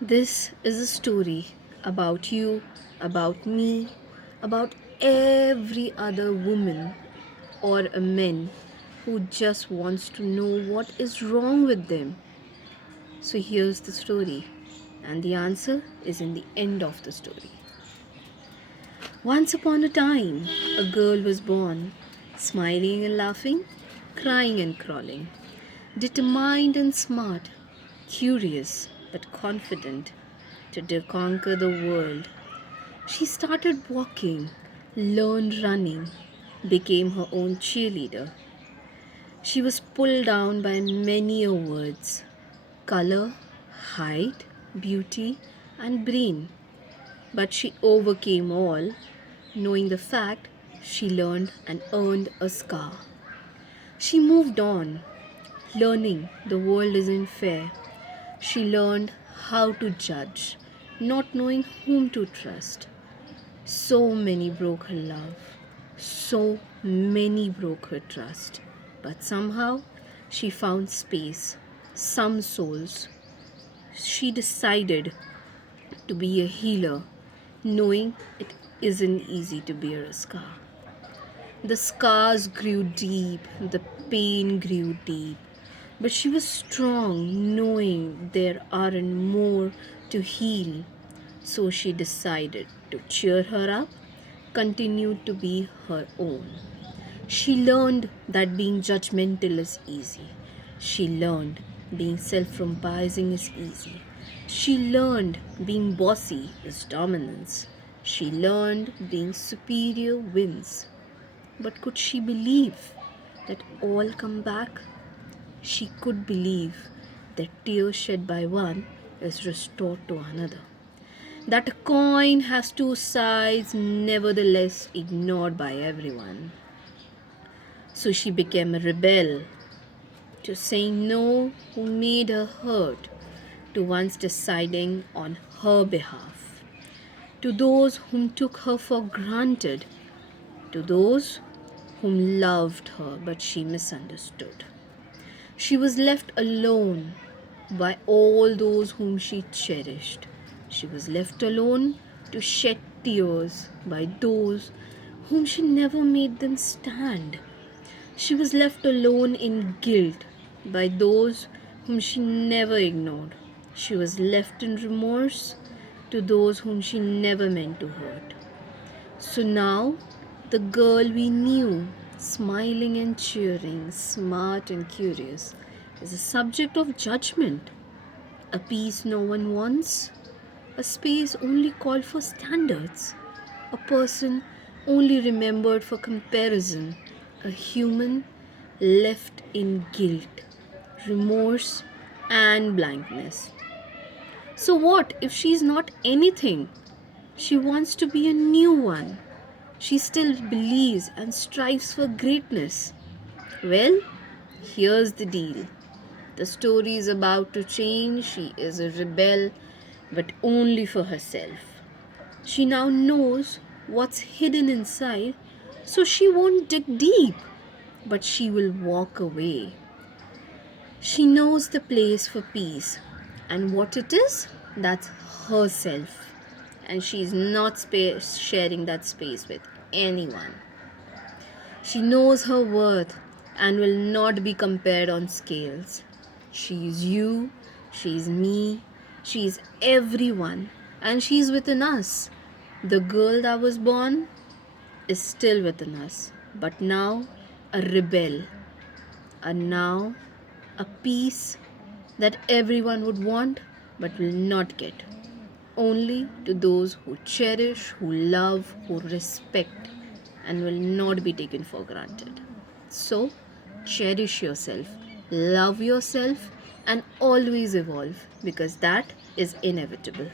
This is a story about you, about me, about every other woman or a man who just wants to know what is wrong with them. So here's the story, and the answer is in the end of the story. Once upon a time, a girl was born, smiling and laughing, crying and crawling, determined and smart, curious but confident to conquer the world. She started walking, learned running, became her own cheerleader. She was pulled down by many a words: color, height, beauty, and brain. But she overcame all, knowing the fact she learned and earned a scar. She moved on, learning the world isn't fair. She learned how to judge, not knowing whom to trust. So many broke her love. So many broke her trust. But somehow she found space, some souls. She decided to be a healer, knowing it isn't easy to bear a scar. The scars grew deep, the pain grew deep. But she was strong, knowing there aren't more to heal. So she decided to cheer her up, continue to be her own. She learned that being judgmental is easy. She learned being self comprising is easy. She learned being bossy is dominance. She learned being superior wins. But could she believe that all come back? She could believe that tears shed by one is restored to another. That a coin has two sides, nevertheless ignored by everyone. So she became a rebel to saying no who made her hurt, to once deciding on her behalf, to those whom took her for granted, to those whom loved her but she misunderstood. She was left alone by all those whom she cherished. She was left alone to shed tears by those whom she never made them stand. She was left alone in guilt by those whom she never ignored. She was left in remorse to those whom she never meant to hurt. So now, the girl we knew, smiling and cheering, smart and curious, is a subject of judgment, a peace no one wants, a space only called for standards, a person only remembered for comparison, a human left in guilt, remorse, and blankness. So, what if she's not anything? She wants to be a new one. She still believes and strives for greatness. Well, here's the deal. The story is about to change. She is a rebel, but only for herself. She now knows what's hidden inside, so she won't dig deep, but she will walk away. She knows the place for peace, and what it is, that's herself. And she's not sharing that space with anyone. She knows her worth and will not be compared on scales. She is you, she is me, she is everyone, and she is within us. The girl that was born is still within us, but now a rebel, now a peace that everyone would want but will not get. Only to those who cherish, who love, who respect, and will not be taken for granted. So, cherish yourself, love yourself, and always evolve because that is inevitable.